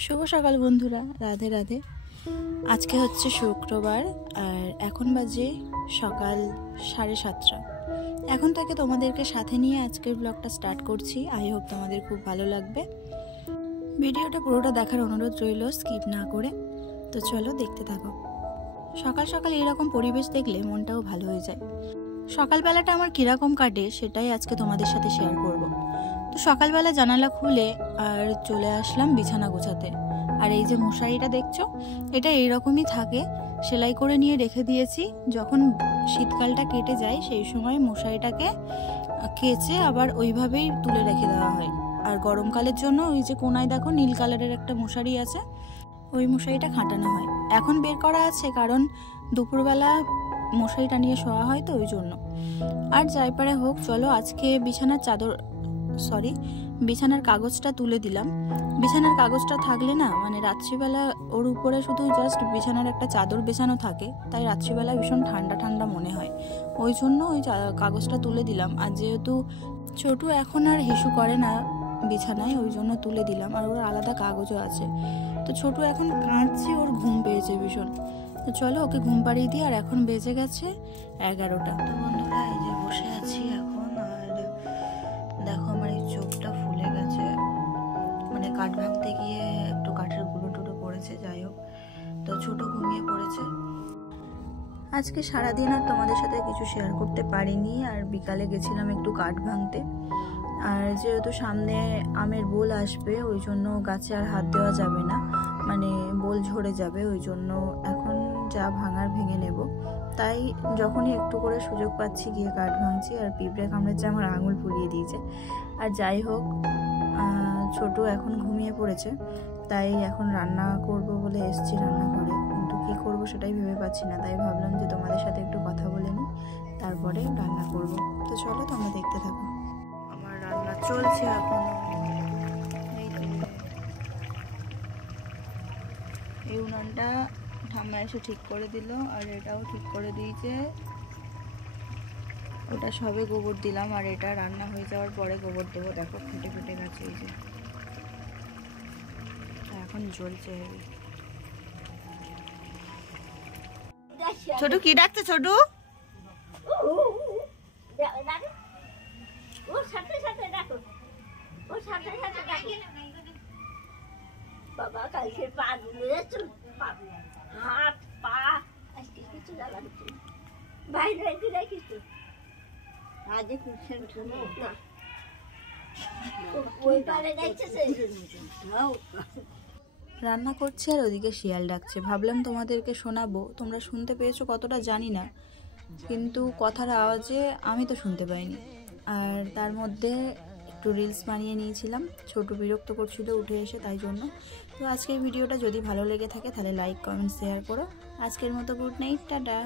শুভ সকাল বন্ধুরা, রাধে রাধে। আজকে হচ্ছে শুক্রবার আর এখন বাজে সকাল 7:30। এখন থেকে তোমাদেরকে সাথে নিয়ে আজকের ব্লগটা স্টার্ট করছি। আই হোপ তোমাদের খুব ভালো লাগবে। ভিডিওটা পুরোটা দেখার অনুরোধ রইল, স্কিপ না করে। তো চলো দেখতে থাকো। সকাল সকাল এরকম পরিবেশ দেখলে মনটাও ভালো হয়ে যায়। সকালবেলাটা আমার কীরকম কাটে সেটাই আজকে তোমাদের সাথে শেয়ার করব। তো সকালবেলা জানালা খুলে আর চলে আসলাম বিছানা গোছাতে। আর এই যে মশারিটা দেখছো, এটা এইরকমই থাকে, সেলাই করে নিয়ে রেখে দিয়েছি। যখন শীতকালটা কেটে যায় সেই সময় মশারিটাকে কেচে আবার ওইভাবেই তুলে রেখে দেওয়া হয়। আর গরমকালের জন্য ওই যে কোনায় দেখো নীল কালারের একটা মশারি আছে, ওই মশারিটা খাটানো হয়। এখন বের করা আছে কারণ দুপুরবেলা মশারিটা নিয়ে শোয়া হয়, তো ওই জন্য। আর যাই পারে হোক, চলো আজকে বিছানার কাগজটা তুলে দিলাম। বিছানার কাগজটা থাকলে না, মানে রাত্রিবেলা ওর উপরে শুধু জাস্ট বিছানার একটা চাদর বেছানো থাকে, তাই রাত্রিবেলা ভীষণ ঠান্ডা ঠান্ডা মনে হয়। ওই জন্য ওই কাগজটা তুলে দিলাম। আর যেহেতু ছোটু এখন আর হিসু করে না বিছানায়, ওই জন্য তুলে দিলাম। আর ওর আলাদা কাগজও আছে। তো ছোটু এখন কাঁদছে, ওর ঘুম পেয়েছে ভীষণ। তো চলো ওকে ঘুম পাড়িয়ে দিই। আর এখন বেজে গেছে 11টা। তো বন্ধুরা, এই যে বসে আছি এখন। আর দেখো আমার এই চোখটা ফুলে গেছে, মানে কাঠ ভাঙতে গিয়ে একটু কাঠের গুঁড়ো টুড়ো পড়েছে। যাই হোক, তো ছোট ঘুমিয়ে পড়েছে। আজকে সারাদিন আর তোমাদের সাথে কিছু শেয়ার করতে পারিনি। আর বিকালে গেছিলাম একটু কাঠ ভাঙতে। আর যেহেতু সামনে আমের বোল আসবে, ওই জন্য গাছে আর হাত দেওয়া যাবে না, মানে বোল ঝরে যাবে। ওই জন্য এখন যা ভাঙার ভেঙে নেব। তাই যখনই একটু করে সুযোগ পাচ্ছি গিয়ে কাঠ ভাঙছি। আর পিঁপড়ে কামড়েছে, আমার আঙুল ফুলিয়ে দিয়েছে। আর যাই হোক, ছোট এখন ঘুমিয়ে পড়েছে, তাই এখন রান্না করব বলে এসছি রান্নাঘরে। কিন্তু কি করব সেটাই ভেবে পাচ্ছি না, তাই ভাবলাম যে তোমাদের সাথে একটু কথা বলে নিই, তারপরে রান্না করব। তো চলো তোমরা দেখতে থাকো। আমার রান্না চলছে এখন। এই উনানটা ঠাম্মা এসে ঠিক করে দিল, আর এটাও ঠিক করে দিয়েছে। ওটা সবে গোবর দিলাম, আর এটা রান্না হয়ে যাওয়ার পরে গোবর দেবো। দেখো ফেটে ফেটে গেছে এই যে, এখন জ্বলছে। ছোটু কি ডাকছে? ছোটু বাবা কালকে পা হাত পা আজকে কিছু লাগাচ্ছি বাইরে রেখে রাখিস তো আজকে না ওই পারে যাচ্ছে। রান্না করছে আর ওদিকে শিয়াল ডাকছে। ভাবলাম তোমাদেরকে শোনাবো, তোমরা শুনতে পেয়েছো কতটা জানি না, কিন্তু কথার আওয়াজে আমি তো শুনতে পাইনি। আর তার মধ্যে একটু রিলস বানিয়ে নিয়েছিলাম, ছোটু বিরক্ত করছিল উঠে এসে, তাই জন্য। তো আজকের ভিডিওটা যদি ভালো লেগে থাকে তাহলে লাইক কমেন্ট শেয়ার করো। আজকের মতো গুড নাইট, টাটা।